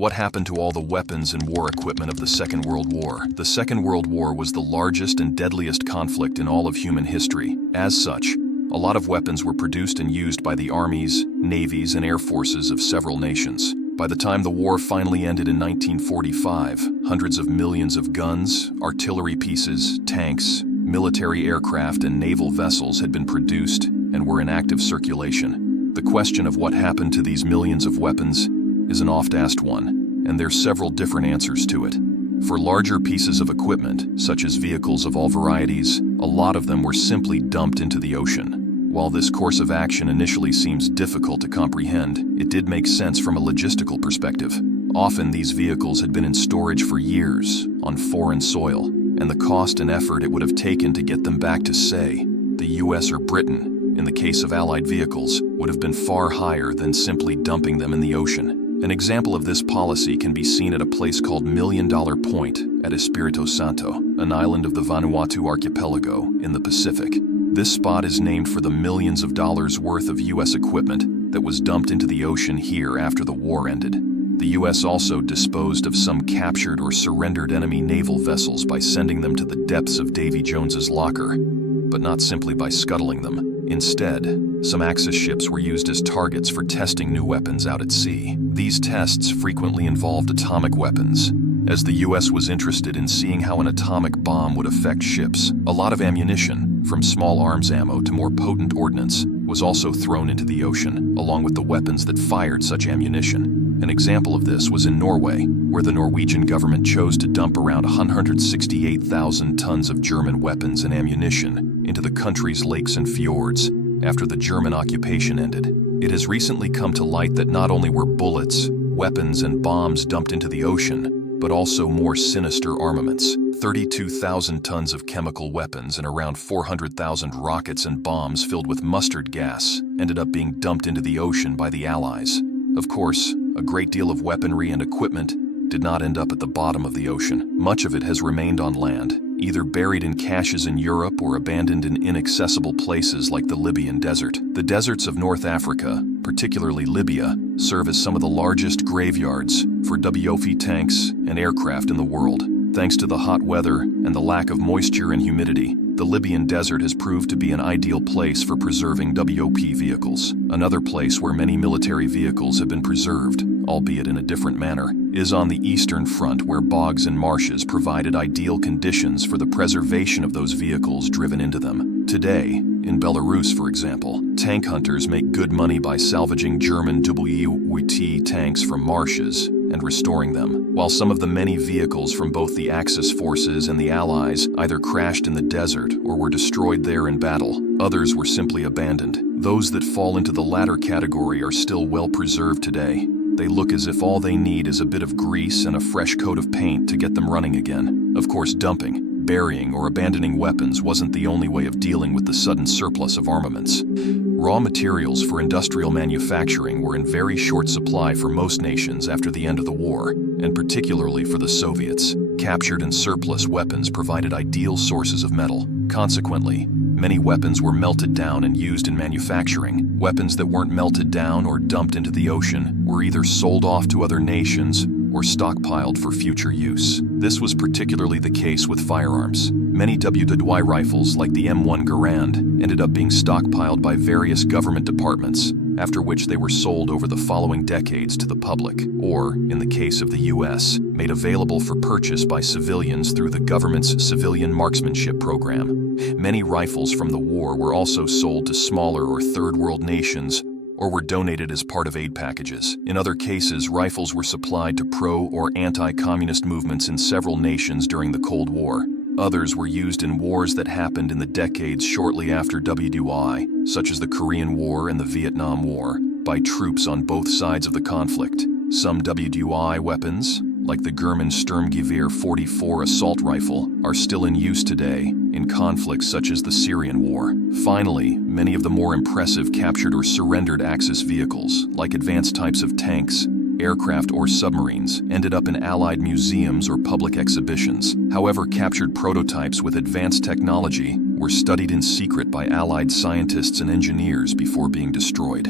What happened to all the weapons and war equipment of the Second World War? The Second World War was the largest and deadliest conflict in all of human history. As such, a lot of weapons were produced and used by the armies, navies, and air forces of several nations. By the time the war finally ended in 1945, hundreds of millions of guns, artillery pieces, tanks, military aircraft, and naval vessels had been produced and were in active circulation. The question of what happened to these millions of weapons is an oft-asked one, and there's several different answers to it. For larger pieces of equipment, such as vehicles of all varieties, a lot of them were simply dumped into the ocean. While this course of action initially seems difficult to comprehend, it did make sense from a logistical perspective. Often these vehicles had been in storage for years on foreign soil, and the cost and effort it would have taken to get them back to, say, the US or Britain, in the case of Allied vehicles, would have been far higher than simply dumping them in the ocean. An example of this policy can be seen at a place called Million Dollar Point at Espirito Santo, an island of the Vanuatu archipelago in the Pacific. This spot is named for the millions of dollars worth of U.S. equipment that was dumped into the ocean here after the war ended. The U.S. also disposed of some captured or surrendered enemy naval vessels by sending them to the depths of Davy Jones's locker, but not simply by scuttling them. Instead, some Axis ships were used as targets for testing new weapons out at sea. These tests frequently involved atomic weapons, as the U.S. was interested in seeing how an atomic bomb would affect ships. A lot of ammunition, from small arms ammo to more potent ordnance, was also thrown into the ocean, along with the weapons that fired such ammunition. An example of this was in Norway, where the Norwegian government chose to dump around 168,000 tons of German weapons and ammunition into the country's lakes and fjords after the German occupation ended. It has recently come to light that not only were bullets, weapons, and bombs dumped into the ocean, but also more sinister armaments. 32,000 tons of chemical weapons and around 400,000 rockets and bombs filled with mustard gas ended up being dumped into the ocean by the Allies. Of course, a great deal of weaponry and equipment did not end up at the bottom of the ocean. Much of it has remained on land, either buried in caches in Europe or abandoned in inaccessible places like the Libyan desert. The deserts of North Africa, particularly Libya, serve as some of the largest graveyards for WOF tanks and aircraft in the world. Thanks to the hot weather and the lack of moisture and humidity, the Libyan desert has proved to be an ideal place for preserving WOP vehicles. Another place where many military vehicles have been preserved, albeit in a different manner, is on the Eastern Front, where bogs and marshes provided ideal conditions for the preservation of those vehicles driven into them. Today, in Belarus, for example, tank hunters make good money by salvaging German WOT tanks from marshes and restoring them. While some of the many vehicles from both the Axis forces and the Allies either crashed in the desert or were destroyed there in battle, others were simply abandoned. Those that fall into the latter category are still well preserved today. They look as if all they need is a bit of grease and a fresh coat of paint to get them running again. Of course, dumping, burying, or abandoning weapons wasn't the only way of dealing with the sudden surplus of armaments. Raw materials for industrial manufacturing were in very short supply for most nations after the end of the war, and particularly for the Soviets. Captured and surplus weapons provided ideal sources of metal. Consequently, many weapons were melted down and used in manufacturing. Weapons that weren't melted down or dumped into the ocean were either sold off to other nations or stockpiled for future use. This was particularly the case with firearms. Many WW rifles, like the M1 Garand, ended up being stockpiled by various government departments, after which they were sold over the following decades to the public, or, in the case of the US, made available for purchase by civilians through the government's civilian marksmanship program. Many rifles from the war were also sold to smaller or third-world nations, or were donated as part of aid packages. In other cases, rifles were supplied to pro- or anti-communist movements in several nations during the Cold War. Others were used in wars that happened in the decades shortly after WWI, such as the Korean War and the Vietnam War, by troops on both sides of the conflict. Some WWI weapons, like the German Sturmgewehr 44 assault rifle, are still in use today in conflicts such as the Syrian War. Finally, many of the more impressive captured or surrendered Axis vehicles, like advanced types of tanks, aircraft, or submarines, ended up in Allied museums or public exhibitions. However, captured prototypes with advanced technology were studied in secret by Allied scientists and engineers before being destroyed.